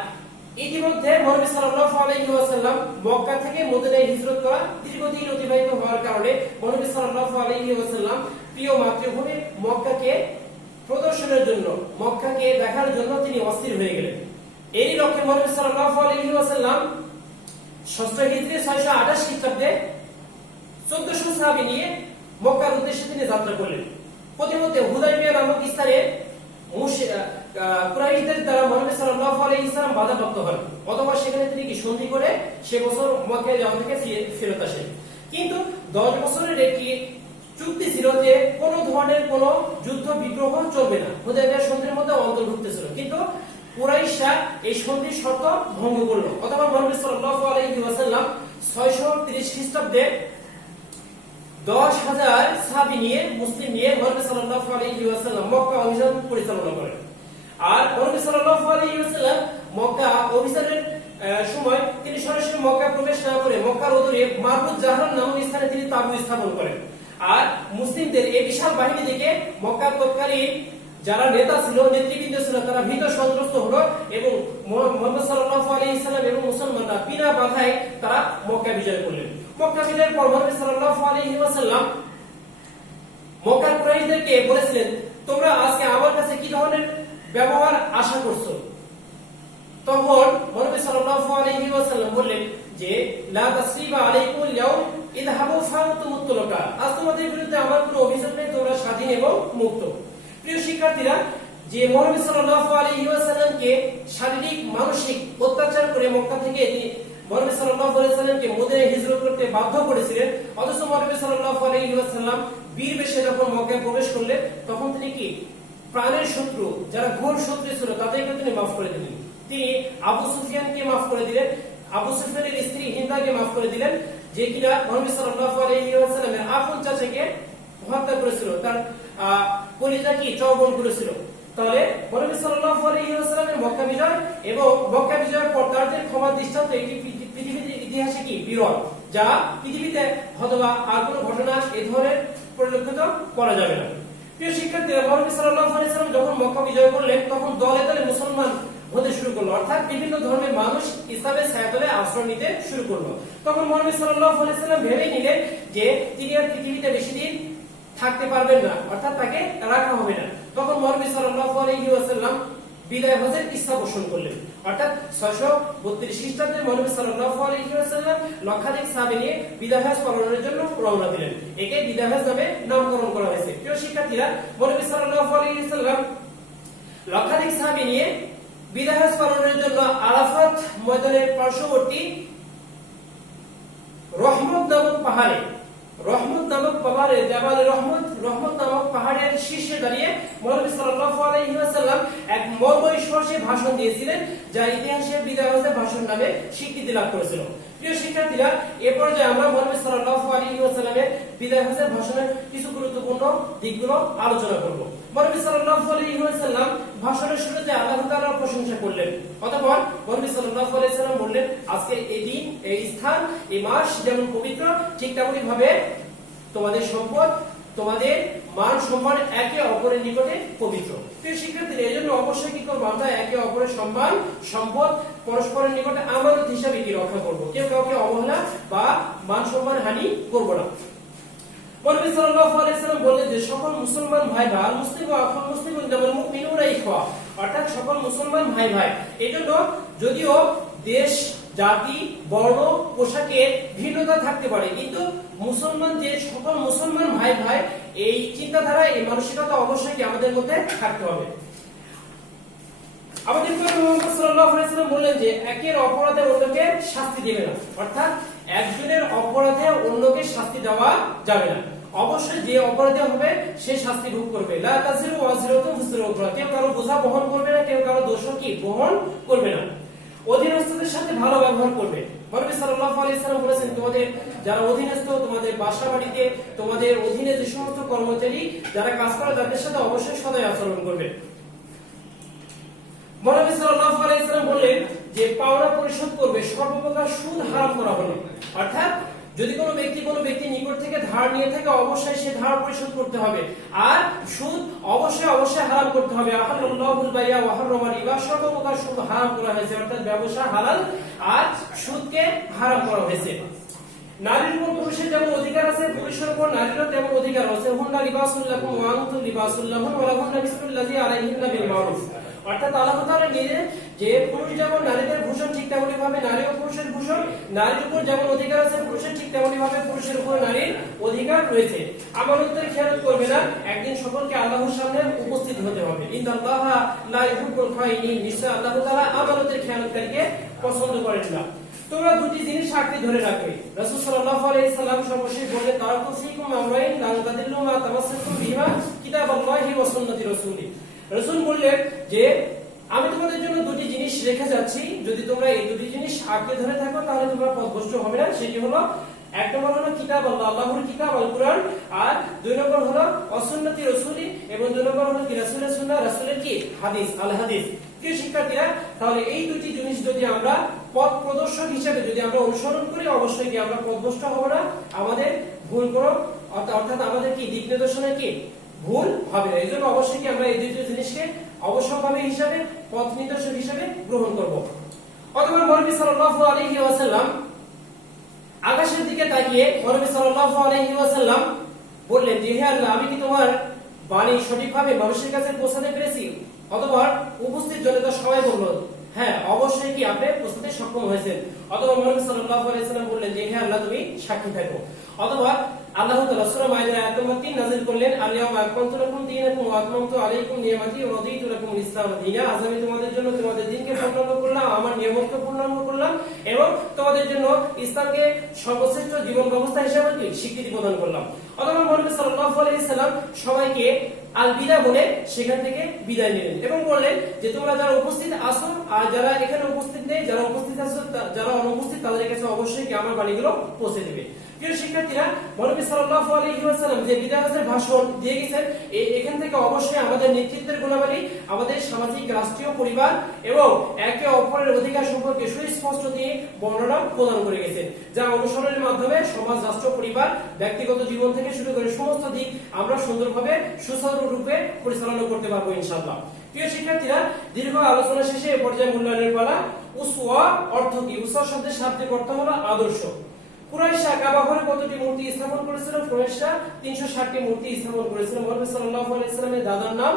ইতিমধ্যে নবী সাল্লাল্লাহু আলাইহি ওয়াসাল্লাম মক্কা থেকে মদিনায় হিজরত করা দীর্ঘদিন অতিবাহিত হওয়ার কারণে নবী সাল্লাল্লাহু আলাইহি ওয়াসাল্লাম প্রিয় মাতৃভূমি মক্কাকে প্রদর্শনের জন্য, মক্কাকে দেখার জন্য তিনি অস্থির হয়ে গেলেন। এরই লক্ষ্যে নবী সাল্লাল্লাহু আলাইহি ওয়াসাল্লাম ষষ্ঠ হিজরি 628 খ্রিস্টাব্দে 1400 সাহাবী নিয়ে মক্কার উদ্দেশ্যে তিনি যাত্রা করলেন। প্রতিমধ্যে হুদাইবিয়া নামক স্থানে কুরাইশদের দ্বারা নবী সাল্লাল্লাহু আলাইহি ওয়াসাল্লাম বাধাপ্রাপ্ত হন, অথবা সেখানে তিনি কি সন্ধি করে সে বছর মক্কায় যাওয়া থেকে ফেরত আসেন। কিন্তু 10 বছরের একটি চুক্তি ছিল যে কোনো ধরনের কোনো যুদ্ধ বিগ্রহ চলবে না, হুদাইবিয়া সন্ধির মধ্যে অন্তর্ভুক্ত ছিল। কিন্তু কুরাইশরা এই সন্ধির শর্ত ভঙ্গ করলো, অথবা নবী সাল্লাল্লাহু আলাইহি ওয়াসাল্লাম 630 খ্রিস্টাব্দে 10,000 সাহাবী নিয়ে, মুসলিম নিয়ে নবী সাল্লাল্লাহু আলাইহি ওয়াসাল্লাম মক্কা অভিযান পরিচালনা করেন। আর নবী সাল্লাল্লাহু আলাইহি ওয়াসাল্লাম মক্কা অভিযানের সময় তিনি সরাসরি মক্কা প্রবেশ না করে মক্কার অদূরে মারবুত জাহরান নামক স্থানে তিনি তাঁবু স্থাপন করেন। আর মুসলিমদের এই বিশাল বাহিনী দেখে মক্কার তৎকালীন যারা নেতা ছিল, নেতৃবৃন্দ ছিল, তারা ভীত সন্ত্রস্ত হলো এবং মুহাম্মদ সাল্লাল্লাহু আলাইহি সাল্লাম এবং মুসলমানরা বিনা বাধায় তারা মক্কা বিজয় করলেন। মক্কা বিজয়ের পর নবী সাল্লাল্লাহু আলাইহি ওয়াসাল্লাম মক্কার কুরাইশদেরকে বলেছিলেন, তোমরা আজকে আমার কাছে কি ধরনের ব্যবহার আশা করছো? তখন নবী সাল্লাল্লাহু আলাইহি ওয়াসাল্লাম বললেন যে লা তাসরিবা আলাইকুল ইয়াউম ইযহাবু ফাআতুমুত তুলাকা, আজ তোমাদের বিরুদ্ধে আমার কোনো অভিযোগ নেই, তোমরা স্বাধীন এবং মুক্ত। প্রিয় শিক্ষার্থীরা, যে নবী সাল্লাল্লাহু আলাইহি ওয়াসাল্লামকে শারীরিক মানসিক অত্যাচার করে মক্কা থেকে মহানবী সাল্লাল্লাহু আলাইহি ওয়াসাল্লামকে মদিনায় হিজরত করতে বাধ্য করেছিলেন, অথচ মহানবী সাল্লাল্লাহু আলাইহি ওয়াসাল্লাম বীর বেশে যখন মক্কায় প্রবেশ করলেন তখন তিনি কি প্রাণের শত্রু যারা ঘোর শত্রু ছিল তাদেরকে তিনি মাফ করে দিলেন। তিনি আবু সুফিয়ানকে মাফ করে দিলেন, আবু সুফিয়ানের স্ত্রী হিন্দাকে মাফ করে দিলেন, যে কিনা নবী সাল্লাল্লাহু আলাইহি ওয়াসাল্লামের আপন চাচাকে হত্যা করেছিল, তার কলিজা কি চৌবন করেছিল। তাহলে নবী সাল্লাল্লাহু আলাইহি ওয়াসাল্লামের মক্কা বিজয় এবং মক্কা বিজয়ের পর তাদের ক্ষমা দৃষ্টান্ত এটি পৃথিবীর ইতিহাসে কি বিরল, যা পৃথিবীতে হয়তোবা আর কোনো ঘটনা এই ধরনের পরিলক্ষিত করা যাবে না। প্রিয় শিক্ষার্থীরা, নবী সাল্লাল্লাহু আলাইহি ওয়াসাল্লাম যখন মক্কা বিজয় করলেন তখন দলে দলে মুসলমান হতে শুরু করলো, অর্থাৎ বিভিন্ন ধর্মের মানুষ ইসলামের ছায়াতলে আশ্রয় নিতে শুরু করলো। তখন নবী সাল্লাল্লাহু আলাইহি ওয়াসাল্লাম ভেবে নিলেন যে তিনি আর পৃথিবীতে বেশি দিন থাকতে পারবেন না, অর্থাৎ তাকে রাখা হবে না। তখন নবী সাল্লাল্লাহু আলাইহি ওয়াসাল্লাম বিদায় হজের ইচ্ছা পোষণ করলেন, অর্থাৎ 632 খ্রিস্টাব্দে নবী সাল্লাল্লাহু আলাইহি ওয়াসাল্লাম লক্ষাধিক সাহাবী নিয়ে বিদায় হজ পালনের জন্য রওনা দিলেন। একে বিদায় হজ নামে নামকরণ করা হয়েছে। প্রিয় শিক্ষার্থীরা, নবী সাল্লাল্লাহু আলাইহি ওয়াসাল্লাম লক্ষাধিক সাহাবী নিয়ে বিদায় হজ পালনের জন্য আরাফাত ময়দানের পার্শ্ববর্তী রহমত নামক পাহাড়ে, রহমত নামক পাহাড়ে জাবাল রহমত নামক পাহাড়ের শীর্ষে দাঁড়িয়ে নবী সাল্লাল্লাহু আলাইহি ওয়াসাল্লাম এক মর্মস্পর্শী ভাষণ দিয়েছিলেন, যা ইতিহাসে বিদায় হজের ভাষণ নামে স্বীকৃতি লাভ করেছিল। প্রিয় শিক্ষার্থীরা, এ পর্যায়ে আমরা নবী সাল্লাল্লাহু আলাইহি ওয়াসাল্লামের বিদায় হজের ভাষণের কিছু গুরুত্বপূর্ণ দিকগুলো আলোচনা করব। নবী সাল্লাল্লাহু আলাইহি ওয়াসাল্লাম ভাষণের শুরুতে আল্লাহ তাআলার প্রশংসা করলেন। অতঃপর নবী সাল্লাল্লাহু আলাইহি ওয়াসাল্লাম বললেন, আজকে এই দিন, এই স্থান, এই মাস যেমন পবিত্র, ঠিক তেমনি ভাবে তোমাদের সম্পদ, তোমাদের মান সম্মান একে অপরের নিকটে পবিত্র। প্রিয় শিক্ষার্থীরা, এজন্য অবশ্যই কি করব, আমরা একে অপরের সম্মান, সম্পদ পরস্পরের নিকটে আমানত হিসাবে কি রক্ষা করব, কেউ কাউকে অবহেলা বা মান সম্মান হানি করব না। নবী সাল্লাল্লাহু আলাইহি ওয়াসাল্লাম বললেন যে সকল মুসলমান ভাই ভাই, মুসলিম ও আখাল মুসলিমুন যেমন মুমিনুনা ইখওয়া, অর্থাৎ সকল মুসলমান ভাই ভাই। এজন্য যদিও দেশ, জাতি, বর্ণ, পোশাকের ভিন্নতা থাকতে পারে, কিন্তু মুসলমান যে সকল মুসলমান ভাই ভাই, এই চিন্তাধারা, এই মানসিকতা অবশ্যই কি আমাদের মধ্যে থাকতে হবে। আমাদের নবী মুহাম্মদ সাল্লাল্লাহু আলাইহি ওয়াসাল্লাম বললেন যে একের অপরাধে অন্যকে শাস্তি দেবে না, অর্থাৎ একজনের অপরাধে অন্যকে শাস্তি দেওয়া যাবে না। অবশ্যই যে অপরাধী হবে সে শাস্তি ভোগ করবে। লা তাজিরু ওয়াজিরাতুন বিজরি উখরা, কেউ কারো বোঝা বহন করবে না, কেউ কারো দোষ কি বহন করবে না। অধীনস্থদের সাথে ভালো ব্যবহার করবে। নবী সাল্লাল্লাহু আলাইহি ওয়াসাল্লাম বলেছেন, তোমাদের যারা অধীনস্থ, তোমাদের বাসা বাড়িতে তোমাদের অধীনে যে সমস্ত কর্মচারী যারা কাজ করে তাদের সাথে অবশ্যই সদয় আচরণ করবে। নবী সাল্লাল্লাহু আলাইহি ওয়াসাল্লাম বললেন যে পাওনা পরিশোধ করবে, সর্বপ্রকার সুদ হারাম করা হলো, অর্থাৎ যদি কোনো ব্যক্তি নিকট থেকে ধার নিয়ে থাকে অবশ্যই সে ধার পরিশোধ করতে হবে, আর সুদ অবশ্যই হারাম করতে হবে। আহাল্লাহুল বাইয়া ওয়া হারামা রিবা, সর্বপ্রকার সুদ হারাম করা হয়েছে, অর্থাৎ ব্যবসা হালাল আর সুদকে হারাম করা হয়েছে। নারীর উপর পুরুষের যেমন অধিকার আছে, পুরুষের উপর নারীরও তেমন অধিকার আছে। হুন্না লিবাসুল লাকুম ওয়া আনতুম লিবাসুল লাহুম ওয়া লাহুন্না বিসমিল্লাহি আলাইহিন্না বিল মারুফ, অর্থাৎ আল্লাহ তাআলা নিজে যে পুরুষ যেমন নারীদের ভূষণ, ঠিক তেমনি ভাবে নারীও পুরুষের ভূষণ। নারীর উপর যেমন অধিকার আছে পুরুষের, ঠিক তেমনি ভাবে পুরুষের উপর নারীর অধিকার রয়েছে। আমানতের খেয়ানত করবে না, একদিন সকলকে আল্লাহর সামনে উপস্থিত হতে হবে। ইন্নাল্লাহা লা ইউহিব্বুল খাইনিন, নিশ্চয় আল্লাহ তাআলা আমানতের খেয়ানতকারীকে পছন্দ করেন না। তোমরা দুটি জিনিস আঁকড়ে ধরে রাখবে। রাসূল সাল্লাল্লাহু আলাইহি সাল্লাম সর্বশেষ বললেন, তারাকু ফীকুম আমরাইন লা তাদিল্লু মা তামাসসাকুম বিহিমা কিতাবাল্লাহি ওয়া সুন্নতি রাসূলি। রাসূল বললেন যে আমি তোমাদের জন্য দুটি জিনিস রেখে যাচ্ছি, যদি তোমরা এই দুটি জিনিস আঁকড়ে ধরে থাকো তাহলে তোমরা পথভ্রষ্ট হবে না। সেটি হলো, এক নম্বর হলো কিতাব আল্লাহ, আল্লাহর কিতাব আল কুরআন, আর দুই নম্বর হলো অসুন্নতি রাসূলি, এবং দুই নম্বর হলো কি রাসূলের সুন্নাহ, রাসূলের কি হাদিস, আল হাদিস। প্রিয় শিক্ষার্থীরা, তাহলে এই দুটি জিনিস যদি আমরা পথ প্রদর্শক হিসেবে যদি আমরা অনুসরণ করি অবশ্যই কি আমরা পথভ্রষ্ট হব না, আমাদের ভুল কোনো অর্থাৎ আমাদের কি দিক নির্দেশনা কি ভুল হবে না। এইজন্য অবশ্যই কি আমরা এই দুটি জিনিসকে অবশ্যভাবে হিসাবে পথ নির্দেশক হিসাবে গ্রহণ করব। অতঃপর নবী সাল্লাল্লাহু আলাইহি ওয়াসাল্লাম আকাশের দিকে তাকিয়ে নবী সাল্লাল্লাহু আলাইহি ওয়াসাল্লাম বললেন যে হে আল্লাহ, আমি কি তোমার বাণী সঠিকভাবে মানুষের কাছে পৌঁছাতে পেরেছি? অতঃপর উপস্থিত জনতা সবাই বলল, হ্যাঁ অবশ্যই কি আপনি পৌঁছাতে সক্ষম হয়েছেন। অতঃপর নবী সাল্লাল্লাহু আলাইহি ওয়াসাল্লাম বললেন যে হে আল্লাহ, তুমি সাক্ষী থাকো। অতঃপর আল্লাহ তাআলা সূরা মাইদার আয়াত নম্বর 3 নাযিল করলেন, আল-ইয়াওমা আকমালতু লাকুম দীনাকুম ওয়া আতমামতু আলাইকুম নি'মাতি ওয়া রাদিতু লাকুমুল ইসলাম দীনা। আজ আমি তোমাদের জন্য তোমাদের দ্বীনকে পূর্ণাঙ্গ করলাম, আমার নিয়ামতকে পূর্ণাঙ্গ করলাম এবং তোমাদের জন্য ইসলামকে সর্বশ্রেষ্ঠ জীবন ব্যবস্থা হিসেবে স্বীকৃতি প্রদান করলাম। অথবা নবী সাল্লাল্লাহু আলাইহি সাল্লাম সবাইকে আল বিদা বলে সেখান থেকে বিদায় নিলেন এবং বললেন যে তোমরা যারা উপস্থিত আছো আর যারা এখানে উপস্থিত নেই, যারা উপস্থিত আছো যারা অনুপস্থিত তাদের কাছে অবশ্যই কি আমার বাণীগুলো পৌঁছে দেবে। প্রিয় শিক্ষার্থীরা, নবী সাল্লাল্লাহু আলাইহি ওয়াসাল্লাম যে বিদায় হজের ভাষণ দিয়ে গেছেন, এখান থেকে অবশ্যই আমাদের নেতৃত্বের গুণাবলী, আমাদের সামাজিক রাষ্ট্রীয় পরিবার এবং একে অপরের অধিকার সম্পর্কে সুস্পষ্ট দিয়ে বর্ণনা প্রদান করে গেছেন, যা অনুসরণের মাধ্যমে সমাজ, রাষ্ট্র, পরিবার, ব্যক্তিগত জীবন থেকে শুরু করে সমস্ত দিক আমরা সুন্দরভাবে সুচারুরূপে পরিচালনা করতে পারবো ইনশাআল্লাহ। প্রিয় শিক্ষার্থীরা, দীর্ঘ আলোচনা শেষে এ পর্যায়ে মূল্যায়নের পালা। উসওয়া অর্থ কি? উসওয়া শব্দের শাব্দিক অর্থ হলো আদর্শ। কুরাইশরা কাবা ঘরে কতটি মূর্তি স্থাপন করেছিল? কুরাইশরা 360টি মূর্তি স্থাপন করেছিল। মুহাম্মদ সাল্লাল্লাহু আলাইহি ওয়াসাল্লামের দাদার নাম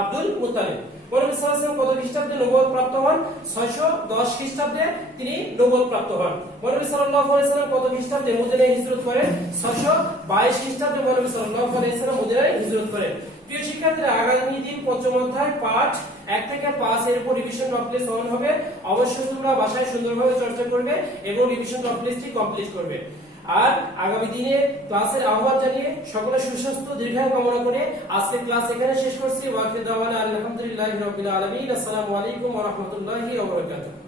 আব্দুল মুত্তালিব। মুহাম্মদ সাল্লাল্লাহু আলাইহি ওয়াসাল্লাম কত খ্রিস্টাব্দে নবুয়ত প্রাপ্ত হন? 610 খ্রিস্টাব্দে তিনি নবুয়ত প্রাপ্ত হন। মুহাম্মদ সাল্লাল্লাহু আলাইহি ওয়াসাল্লাম কত খ্রিস্টাব্দে মদিনায় হিজরত করেন? 622 খ্রিস্টাব্দে মুহাম্মদ সাল্লাল্লাহু আলাইহি ওয়াসাল্লাম মদিনায় হিজরত করেন। প্রিয় শিক্ষার্থীরা, আগামী দিন পঞ্চম অধ্যায় পাঠ 1 থেকে 5 এর উপর রিভিশন টপ লিস্ট অন হবে। অবশ্যই তোমরা বাসায় সুন্দরভাবে চর্চা করবে এবং রিভিশন টপ লিস্টটি কমপ্লিট করবে। আর আগামী দিনে ক্লাসের আহ্বান জানিয়ে সকলের সুস্বাস্থ্য দীর্ঘায়ু কামনা করে আজকে ক্লাস এখানে শেষ করছি। ওয়া আখিরু দাওয়ানা আলহামদুলিল্লাহি রাব্বিল আলামিন। আসসালামু আলাইকুম ওয়া রাহমাতুল্লাহি ওয়া বারাকাতুহু।